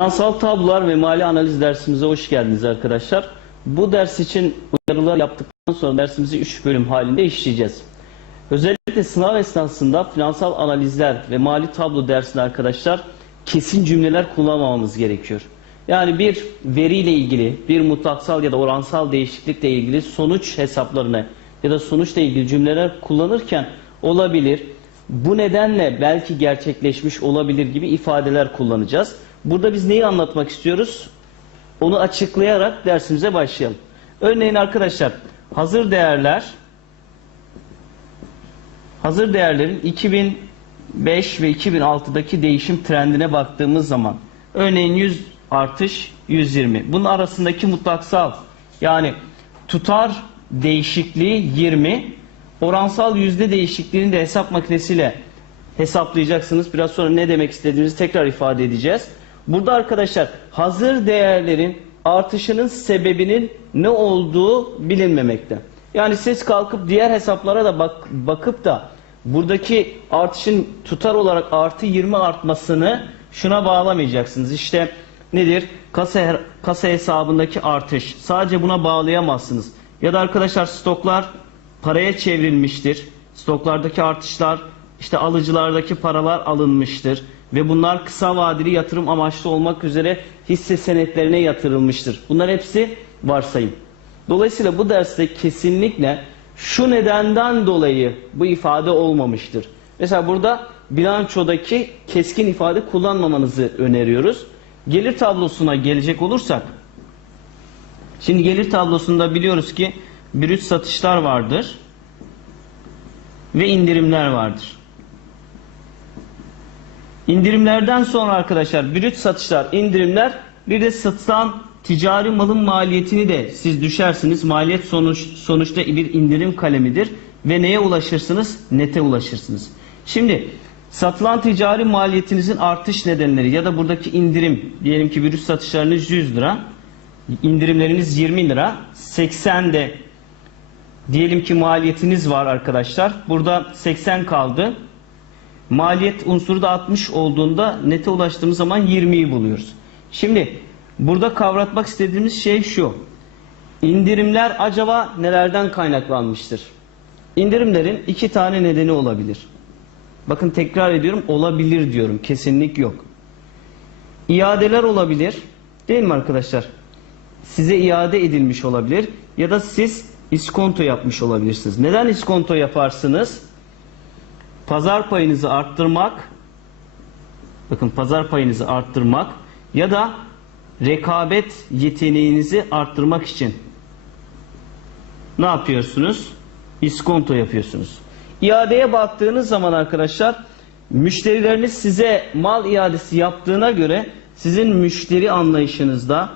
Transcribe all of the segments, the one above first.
Finansal tablolar ve mali analiz dersimize hoş geldiniz arkadaşlar. Bu ders için uyarılar yaptıktan sonra dersimizi 3 bölüm halinde işleyeceğiz. Özellikle sınav esnasında finansal analizler ve mali tablo dersinde arkadaşlar kesin cümleler kullanmamamız gerekiyor. Yani bir veriyle ilgili, bir mutlaksal ya da oransal değişiklikle ilgili sonuç hesaplarını ya da sonuçla ilgili cümleler kullanırken olabilir, bu nedenle belki gerçekleşmiş olabilir gibi ifadeler kullanacağız. Burada biz neyi anlatmak istiyoruz? Onu açıklayarak dersimize başlayalım. Örneğin arkadaşlar hazır değerler hazır değerlerin 2005 ve 2006'daki değişim trendine baktığımız zaman örneğin 100 artış 120. Bunun arasındaki mutlaksal yani tutar değişikliği 20. Oransal yüzde değişikliğini de hesap makinesiyle hesaplayacaksınız. Biraz sonra ne demek istediğimizi tekrar ifade edeceğiz. Burada arkadaşlar hazır değerlerin artışının sebebinin ne olduğu bilinmemekte. Yani siz kalkıp diğer hesaplara da bak, bakıp da buradaki artışın tutar olarak artı 20 artmasını şuna bağlamayacaksınız. İşte nedir? Kasa, kasa hesabındaki artış. Sadece buna bağlayamazsınız. Ya da arkadaşlar stoklar paraya çevrilmiştir. Stoklardaki artışlar işte alıcılardaki paralar alınmıştır ve bunlar kısa vadeli yatırım amaçlı olmak üzere hisse senetlerine yatırılmıştır. Bunlar hepsi varsayım. Dolayısıyla bu derste kesinlikle şu nedenden dolayı bu ifade olmamıştır. Mesela burada bilançodaki keskin ifade kullanmamanızı öneriyoruz. Gelir tablosuna gelecek olursak Şimdi gelir tablosunda biliyoruz ki brüt satışlar vardır ve indirimler vardır. İndirimlerden sonra arkadaşlar brüt satışlar, indirimler bir de satılan ticari malın maliyetini de siz düşersiniz. Maliyet sonuç, sonuçta bir indirim kalemidir ve neye ulaşırsınız? Nete ulaşırsınız. Şimdi satılan ticari maliyetinizin artış nedenleri ya da buradaki indirim diyelim ki brüt satışlarınız 100 lira indirimleriniz 20 lira 80 de diyelim ki maliyetiniz var arkadaşlar burada 80 kaldı maliyet unsuru da 60 olduğunda nete ulaştığımız zaman 20'yi buluyoruz. Şimdi burada kavratmak istediğimiz şey şu. İndirimler acaba nelerden kaynaklanmıştır? İndirimlerin iki tane nedeni olabilir. Bakın tekrar ediyorum olabilir diyorum kesinlik yok. İadeler olabilir değil mi arkadaşlar? Size iade edilmiş olabilir ya da siz iskonto yapmış olabilirsiniz. Neden iskonto yaparsınız? Pazar payınızı arttırmak bakın pazar payınızı arttırmak ya da rekabet yeteneğinizi arttırmak için ne yapıyorsunuz? İskonto yapıyorsunuz. İadeye baktığınız zaman arkadaşlar müşterileriniz size mal iadesi yaptığına göre sizin müşteri anlayışınızda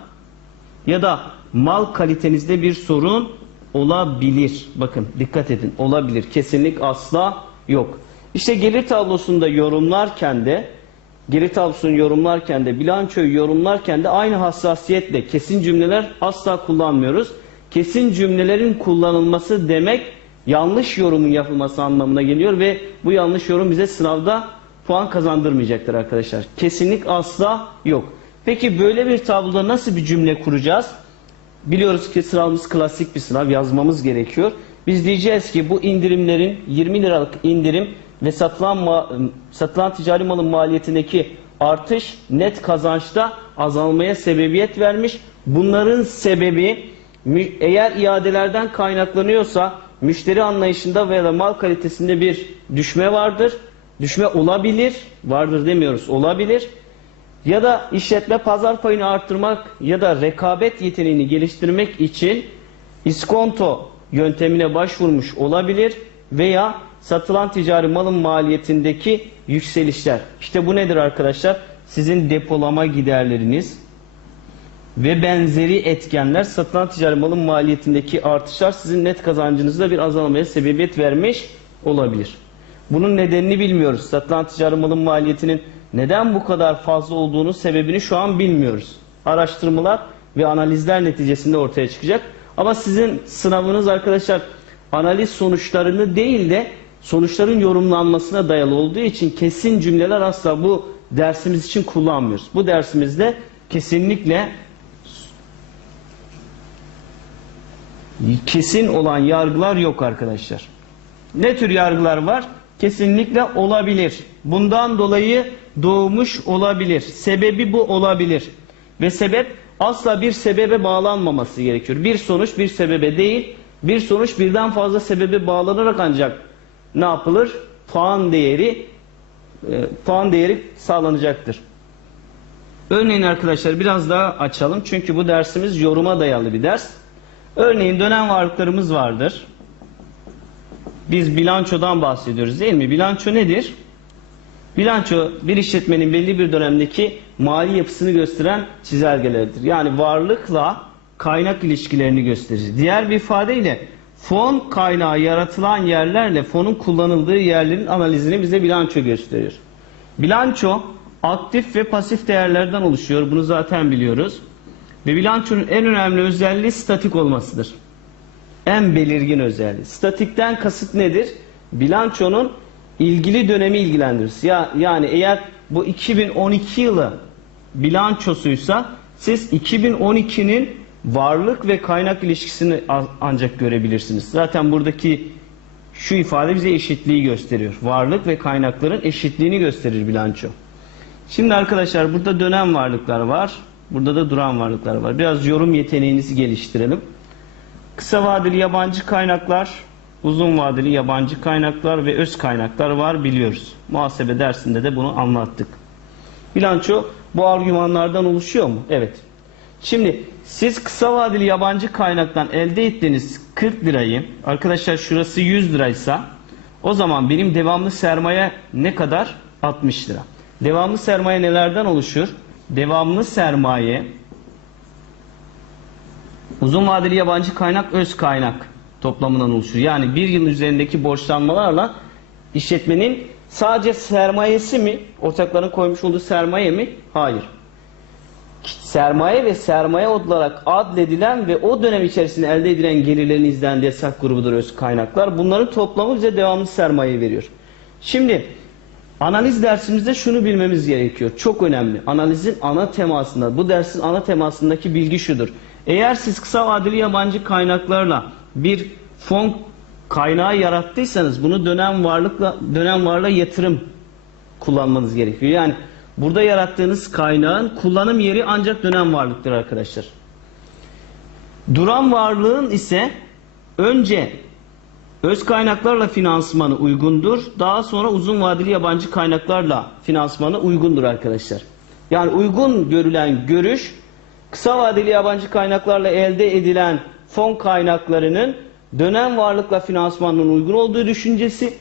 ya da mal kalitenizde bir sorun olabilir. Bakın dikkat edin olabilir. Kesinlik asla yok. İşte gelir tablosunda yorumlarken de gelir tablosunu yorumlarken de bilançoyu yorumlarken de aynı hassasiyetle kesin cümleler asla kullanmıyoruz. Kesin cümlelerin kullanılması demek yanlış yorumun yapılması anlamına geliyor ve bu yanlış yorum bize sınavda puan kazandırmayacaktır arkadaşlar. Kesinlik asla yok. Peki böyle bir tabloda nasıl bir cümle kuracağız? Biliyoruz ki sınavımız klasik bir sınav yazmamız gerekiyor. Biz diyeceğiz ki bu indirimlerin 20 liralık indirim ve satılan, satılan ticari malın maliyetindeki artış net kazançta azalmaya sebebiyet vermiş. Bunların sebebi eğer iadelerden kaynaklanıyorsa müşteri anlayışında veya mal kalitesinde bir düşme vardır. Düşme olabilir, vardır demiyoruz, olabilir ya da işletme pazar payını arttırmak ya da rekabet yeteneğini geliştirmek için iskonto yöntemine başvurmuş olabilir veya satılan ticari malın maliyetindeki yükselişler. İşte bu nedir arkadaşlar? Sizin depolama giderleriniz ve benzeri etkenler satılan ticari malın maliyetindeki artışlar sizin net kazancınızda bir azalmaya sebebiyet vermiş olabilir. Bunun nedenini bilmiyoruz. Satılan ticari malın maliyetinin neden bu kadar fazla olduğunu sebebini şu an bilmiyoruz. Araştırmalar ve analizler neticesinde ortaya çıkacak. Ama sizin sınavınız arkadaşlar analiz sonuçlarını değil de sonuçların yorumlanmasına dayalı olduğu için kesin cümleler asla bu dersimiz için kullanmıyoruz. Bu dersimizde kesinlikle kesin olan yargılar yok arkadaşlar. Ne tür yargılar var? Kesinlikle olabilir. Bundan dolayı doğmuş olabilir. Sebebi bu olabilir. Ve sebep asla bir sebebe bağlanmaması gerekiyor. Bir sonuç bir sebebe değil, bir sonuç birden fazla sebebe bağlanarak ancak ne yapılır? Puan değeri e, puan değeri sağlanacaktır. Örneğin arkadaşlar biraz daha açalım. Çünkü bu dersimiz yoruma dayalı bir ders. Örneğin dönem varlıklarımız vardır. Biz bilançodan bahsediyoruz değil mi? Bilanço nedir? Bilanço bir işletmenin belli bir dönemdeki mali yapısını gösteren çizelgelerdir. Yani varlıkla kaynak ilişkilerini gösterir. Diğer bir ifadeyle fon kaynağı yaratılan yerlerle fonun kullanıldığı yerlerin analizini bize bilanço gösteriyor. Bilanço aktif ve pasif değerlerden oluşuyor. Bunu zaten biliyoruz. Ve bilançonun en önemli özelliği statik olmasıdır. En belirgin özelliği. Statikten kasıt nedir? Bilançonun ilgili dönemi ilgilendirir. Ya, yani eğer bu 2012 yılı bilançosuysa siz 2012'nin varlık ve kaynak ilişkisini ancak görebilirsiniz. Zaten buradaki şu ifade bize eşitliği gösteriyor. Varlık ve kaynakların eşitliğini gösterir bilanço. Şimdi arkadaşlar burada dönem varlıklar var. Burada da duran varlıklar var. Biraz yorum yeteneğinizi geliştirelim. Kısa vadeli yabancı kaynaklar, uzun vadeli yabancı kaynaklar ve öz kaynaklar var biliyoruz. Muhasebe dersinde de bunu anlattık. Bilanço bu argümanlardan oluşuyor mu? Evet. Şimdi siz kısa vadeli yabancı kaynaktan elde ettiğiniz 40 lirayı, arkadaşlar şurası 100 liraysa o zaman benim devamlı sermaye ne kadar? 60 lira. Devamlı sermaye nelerden oluşur? Devamlı sermaye uzun vadeli yabancı kaynak öz kaynak toplamından oluşur. Yani bir yıl üzerindeki borçlanmalarla işletmenin sadece sermayesi mi, ortakların koymuş olduğu sermaye mi? Hayır. Sermaye ve sermaye olarak adledilen ve o dönem içerisinde elde edilen gelirlerin izlendiği hesap grubudur öz kaynaklar. Bunların toplamı bize devamlı sermaye veriyor. Şimdi analiz dersimizde şunu bilmemiz gerekiyor. Çok önemli. Analizin ana temasında, bu dersin ana temasındaki bilgi şudur. Eğer siz kısa vadeli yabancı kaynaklarla bir fon kaynağı yarattıysanız bunu dönem varlıkla dönem varlığa yatırım kullanmanız gerekiyor. Yani burada yarattığınız kaynağın kullanım yeri ancak dönem varlıktır arkadaşlar. Duran varlığın ise önce öz kaynaklarla finansmanı uygundur. Daha sonra uzun vadeli yabancı kaynaklarla finansmanı uygundur arkadaşlar. Yani uygun görülen görüş kısa vadeli yabancı kaynaklarla elde edilen fon kaynaklarının dönem varlıkla finansmanının uygun olduğu düşüncesi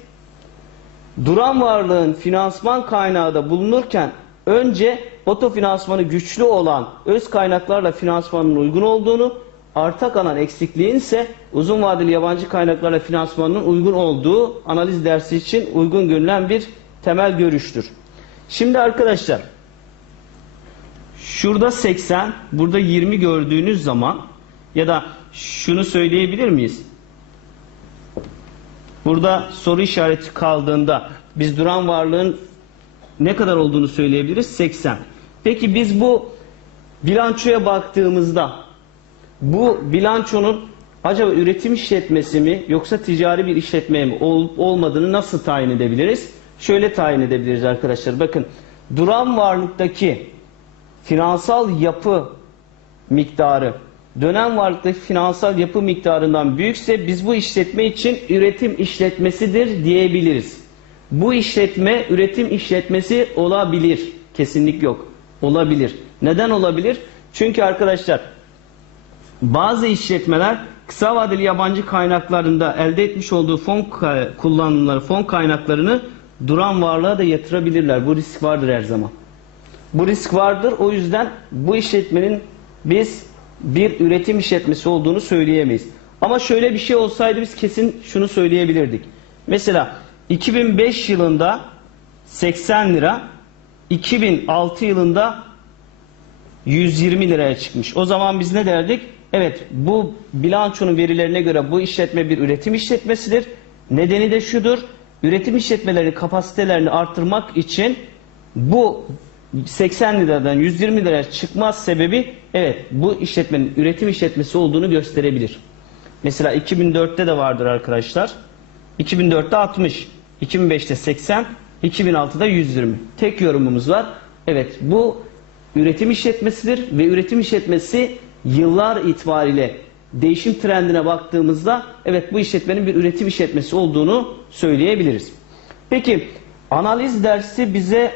duran varlığın finansman kaynağı da bulunurken önce otofinansmanı güçlü olan öz kaynaklarla finansmanın uygun olduğunu, arta kalan eksikliğin ise uzun vadeli yabancı kaynaklarla finansmanın uygun olduğu analiz dersi için uygun görülen bir temel görüştür. Şimdi arkadaşlar şurada 80, burada 20 gördüğünüz zaman ya da şunu söyleyebilir miyiz? Burada soru işareti kaldığında biz duran varlığın ne kadar olduğunu söyleyebiliriz? 80. Peki biz bu bilançoya baktığımızda bu bilançonun acaba üretim işletmesi mi yoksa ticari bir işletme mi olup olmadığını nasıl tayin edebiliriz? Şöyle tayin edebiliriz arkadaşlar. Bakın duran varlıktaki finansal yapı miktarı dönem varlıktaki finansal yapı miktarından büyükse biz bu işletme için üretim işletmesidir diyebiliriz. Bu işletme üretim işletmesi olabilir. Kesinlik yok. Olabilir. Neden olabilir? Çünkü arkadaşlar bazı işletmeler kısa vadeli yabancı kaynaklarında elde etmiş olduğu fon kullanımları, fon kaynaklarını duran varlığa da yatırabilirler. Bu risk vardır her zaman. Bu risk vardır. O yüzden bu işletmenin biz bir üretim işletmesi olduğunu söyleyemeyiz. Ama şöyle bir şey olsaydı biz kesin şunu söyleyebilirdik. Mesela 2005 yılında 80 lira, 2006 yılında 120 liraya çıkmış. O zaman biz ne derdik? Evet bu bilançonun verilerine göre bu işletme bir üretim işletmesidir. Nedeni de şudur. Üretim işletmelerinin kapasitelerini artırmak için bu 80 liradan 120 liraya çıkmaz sebebi evet bu işletmenin üretim işletmesi olduğunu gösterebilir. Mesela 2004'te de vardır arkadaşlar. 2004'te 60, 2005'te 80, 2006'da 120. Tek yorumumuz var. Evet bu üretim işletmesidir ve üretim işletmesi yıllar itibariyle değişim trendine baktığımızda evet bu işletmenin bir üretim işletmesi olduğunu söyleyebiliriz. Peki analiz dersi bize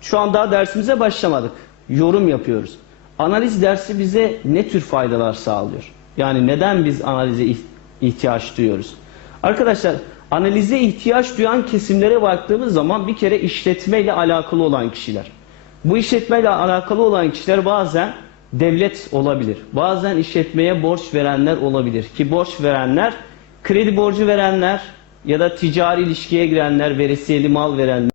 şu an daha dersimize başlamadık. Yorum yapıyoruz. Analiz dersi bize ne tür faydalar sağlıyor? Yani neden biz analize ih- ihtiyaç duyuyoruz? Arkadaşlar analize ihtiyaç duyan kesimlere baktığımız zaman bir kere işletmeyle alakalı olan kişiler. Bu işletmeyle alakalı olan kişiler bazen devlet olabilir. Bazen işletmeye borç verenler olabilir. Ki borç verenler kredi borcu verenler ya da ticari ilişkiye girenler, veresiyeli mal verenler